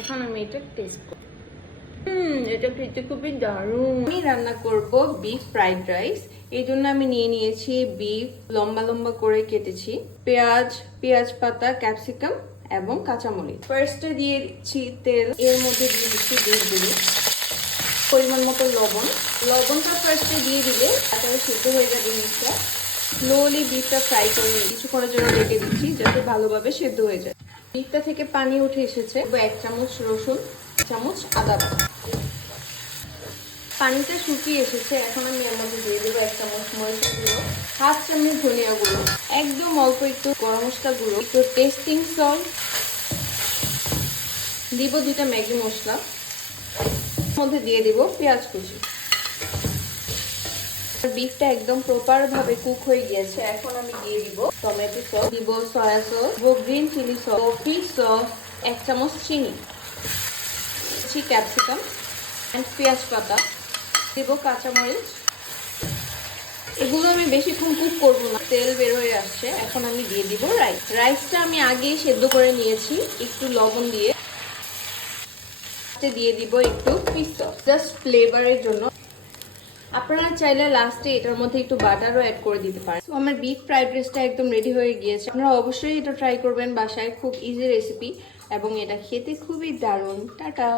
এখন আমি এটা টেস্ট করব। এটা খেতে খুবই দারুণ। আমি রান্না করব বিফ ফ্রাইড রাইস। এই জন্য আমি নিয়ে নিয়েছি বিফ, লম্বা লম্বা করে কেটেছি, পেঁয়াজ পাতা, ক্যাপসিকাম এবং কাঁচামরিচ। ফার্স্টে দিয়ে দিচ্ছি তেল, এর মধ্যে দিয়ে দিচ্ছি বিফগুলো, পরিমাণ মতো লবণটা ফার্স্টে দিয়ে দিলে তারপরে সিদ্ধ হয়ে যাবে বিফটা। স্লোলি বিফটা ফ্রাই করে নিই, কিছুক্ষণের জন্য রেখে দিচ্ছি যাতে ভালোভাবে সিদ্ধ হয়ে যায়। বিফটা থেকে পানি উঠে এসেছে। 1 চামচ রসুন, 1 চামচ আদা বাটা। পানিটা শুকিয়ে এসেছে। এখন আমি এর মধ্যে দিয়ে দেবো 1 চামচ মরিচের গুঁড়ো, 1/2 চামচ ধনিয়া গুঁড়ো, একদম অল্প একটু গরম মশলা গুঁড়ো, একটু টেস্টিং সল্ট দিব, 2টা ম্যাগি মশলা। মধ্যে দিয়ে দিব পেঁয়াজ কুচি। বিফটা একদম প্রপার ভাবে কুক হয়ে গিয়েছে। এখন আমি দিয়ে দিব টমেটো সস, দিব সয়া সস, দিব green chilli sauce, fish sauce, 1 চামচ চিনি, ক্যাপসিকাম এন্ড পেঁয়াজ পাতা, দিব কাঁচামরিচ। এগুলো আমি বেশিক্ষণ কুক করবো না, তেল বের হয়ে আসছে। এখন আমি দিয়ে দিব রাইসটা আমি আগেই সেদ্ধ করে নিয়েছি একটু লবণ দিয়ে। দিয়ে দিব একটু ফিশ সস জাস্ট ফ্লেভারের জন্য। আপনারা চাইলে লাস্টে এটার মধ্যে একটু বাটারও অ্যাড করে দিতে পারেন। তো আমার বিফ ফ্রাইড রাইসটা একদম রেডি হয়ে গিয়েছে। আপনারা অবশ্যই এটা ট্রাই করবেন বাসায়, খুব ইজি রেসিপি এবং এটা খেতে খুবই দারুণ। টাটা।